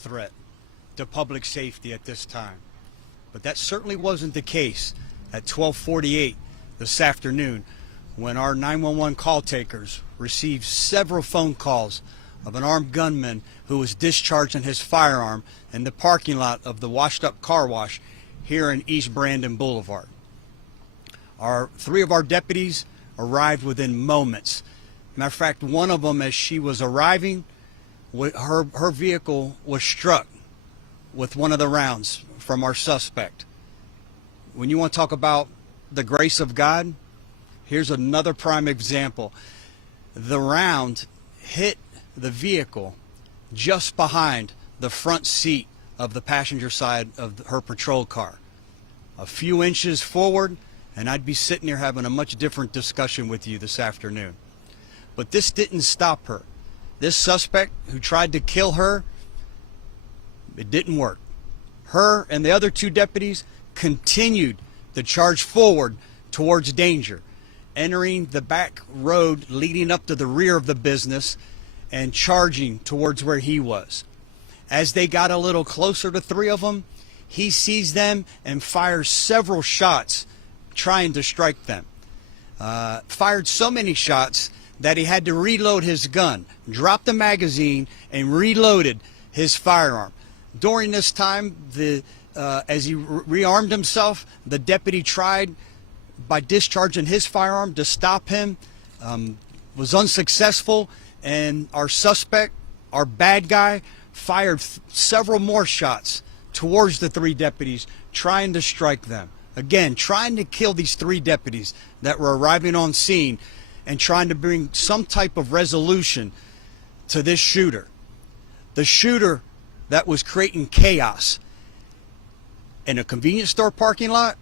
threat to public safety at this time. But that certainly wasn't the case at 12:48 this afternoon, when our 911 call takers received several phone calls of an armed gunman who was discharging his firearm in the parking lot of the washed up car wash here in East Brandon Boulevard. Three of our deputies arrived within moments. Matter of fact, one of them, as she was arriving, her vehicle was struck with one of the rounds from our suspect. When you want to talk about the grace of God, here's another prime example. The round hit the vehicle just behind the front seat of the passenger side of her patrol car. A few inches forward, and I'd be sitting here having a much different discussion with you this afternoon. But this didn't stop her. This suspect who tried to kill her, it didn't work. Her and the other two deputies continued to charge forward towards danger, entering the back road leading up to the rear of the business and charging towards where he was. As they got a little closer to three of them, he sees them and fires several shots trying to strike them. Fired so many shots that he had to reload his gun, dropped the magazine, and reloaded his firearm. During this time, as he rearmed himself, the deputy tried by discharging his firearm to stop him, was unsuccessful, and our suspect, our bad guy, fired several more shots towards the three deputies, trying to strike them. Again, trying to kill these three deputies that were arriving on scene and trying to bring some type of resolution to this shooter. The shooter that was creating chaos in a convenience store parking lot,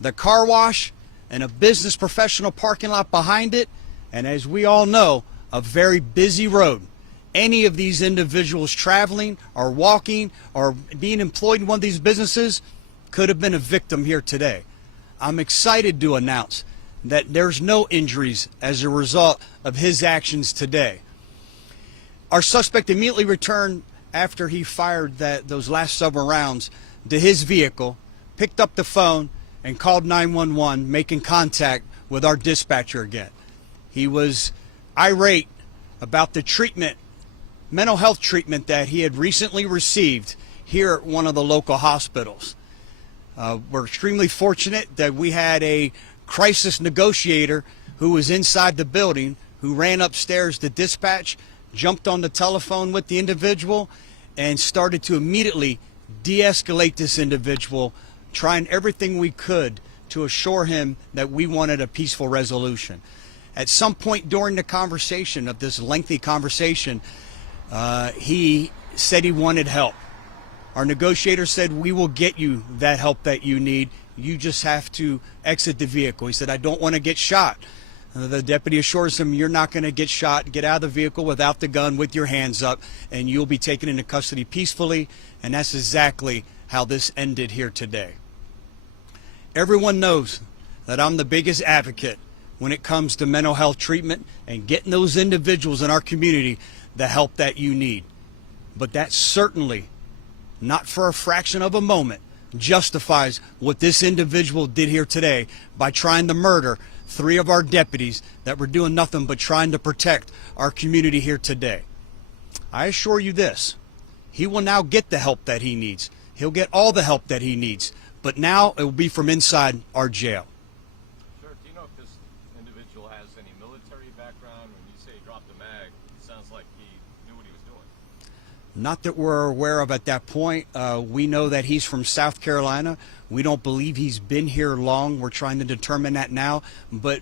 the car wash, and a business professional parking lot behind it, and as we all know, a very busy road. Any of these individuals traveling or walking or being employed in one of these businesses could have been a victim here today. I'm excited to announce that there's no injuries as a result of his actions today. Our suspect immediately returned after he fired those last several rounds to his vehicle, picked up the phone, and called 911, making contact with our dispatcher again. He was irate about the treatment, mental health treatment that he had recently received here at one of the local hospitals. We're extremely fortunate that we had a crisis negotiator who was inside the building, who ran upstairs to dispatch, jumped on the telephone with the individual, and started to immediately de-escalate this individual, trying everything we could to assure him that we wanted a peaceful resolution. At some point during the conversation, of this lengthy conversation, he said he wanted help. Our negotiator said, "We will get you that help that you need. You just have to exit the vehicle." He said, "I don't want to get shot." The deputy assures him, "You're not going to get shot. Get out of the vehicle without the gun, with your hands up, and you'll be taken into custody peacefully." And that's exactly how this ended here today. Everyone knows that I'm the biggest advocate when it comes to mental health treatment and getting those individuals in our community the help that you need. But that certainly, not for a fraction of a moment, justifies what this individual did here today by trying to murder three of our deputies that were doing nothing but trying to protect our community here today. I assure you this, he will now get the help that he needs. He'll get all the help that he needs, but now it will be from inside our jail. Sure. Do you know if this individual has any military background? When you say he dropped the mag, it sounds like he knew what he was doing. Not that we're aware of at that point. We know that he's from South Carolina. We don't believe he's been here long. We're trying to determine that now, but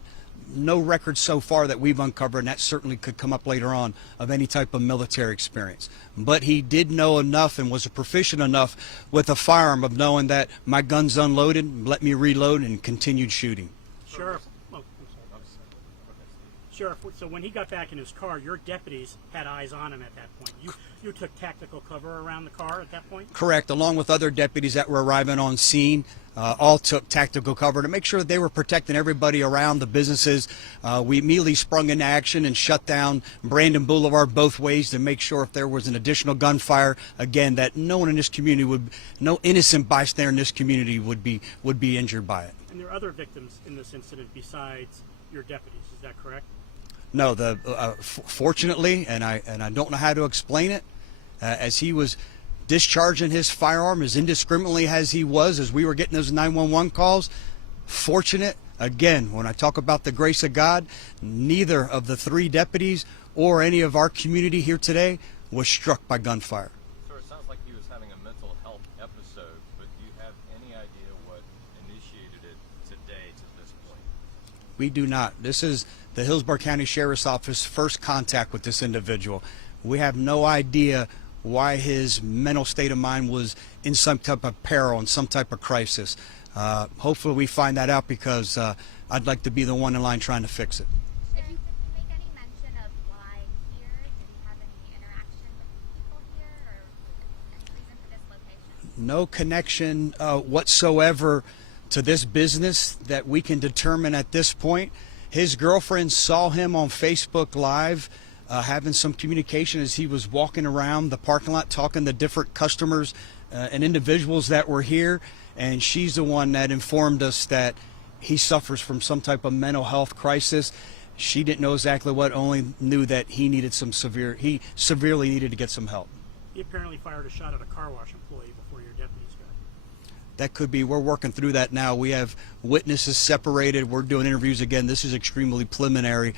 no record so far that we've uncovered, and that certainly could come up later on, of any type of military experience. But he did know enough and was proficient enough with a firearm of knowing that my gun's unloaded, let me reload, and continued shooting. Sheriff, Sheriff, so when he got back in his car, your deputies had eyes on him at that point. You took tactical cover around the car at that point? Correct, along with other deputies that were arriving on scene. All took tactical cover to make sure that they were protecting everybody around the businesses. We immediately sprung into action and shut down Brandon Boulevard both ways to make sure if there was an additional gunfire, again, that no one in this community no innocent bystander in this community would be injured by it. And there are other victims in this incident besides your deputies, is that correct? No, fortunately, and I don't know how to explain it, as he was discharging his firearm as indiscriminately as he was, as we were getting those 911 calls, fortunate, again, when I talk about the grace of God, neither of the 3 deputies or any of our community here today was struck by gunfire. Sir, it sounds like he was having a mental health episode, but do you have any idea what initiated it today to this point? We do not. This is the Hillsborough County Sheriff's Office first contact with this individual. We have no idea why his mental state of mind was in some type of peril and some type of crisis. Hopefully we find that out, because I'd like to be the one in line trying to fix it. Did you make any mention of why here? Did he have any interaction with people here, or any reason for this location? No connection whatsoever to this business that we can determine at this point. His girlfriend saw him on Facebook Live having some communication as he was walking around the parking lot talking to different customers and individuals that were here, and she's the one that informed us that he suffers from some type of mental health crisis. She didn't know exactly what, only knew that he severely needed to get some help. He apparently fired a shot at a car wash employee before your deputies got. That could be. We're working through that now. We have witnesses separated. We're doing interviews again. This is extremely preliminary.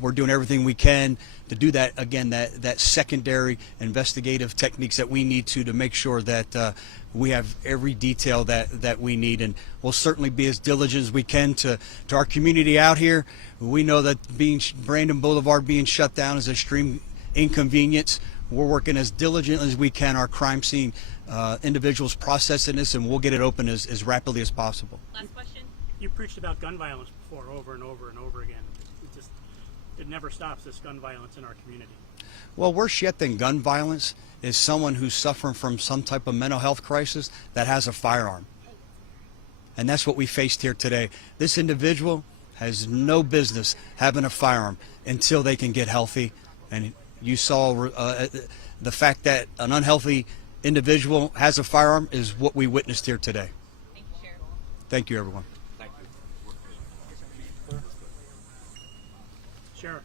We're doing everything we can to do that, again, that secondary investigative techniques that we need to make sure that we have every detail that we need. And we'll certainly be as diligent as we can to our community out here. We know that Brandon Boulevard being shut down is an extreme inconvenience. We're working as diligently as we can. Our crime scene individuals processing this, and we'll get it open as rapidly as possible. Last question. You preached about gun violence before, over and over and over again. It never stops, this gun violence in our community. Well, worse yet than gun violence is someone who's suffering from some type of mental health crisis that has a firearm. And that's what we faced here today. This individual has no business having a firearm until they can get healthy. And you saw the fact that an unhealthy individual has a firearm is what we witnessed here today. Thank you, Sheriff. Thank you, everyone. Sheriff.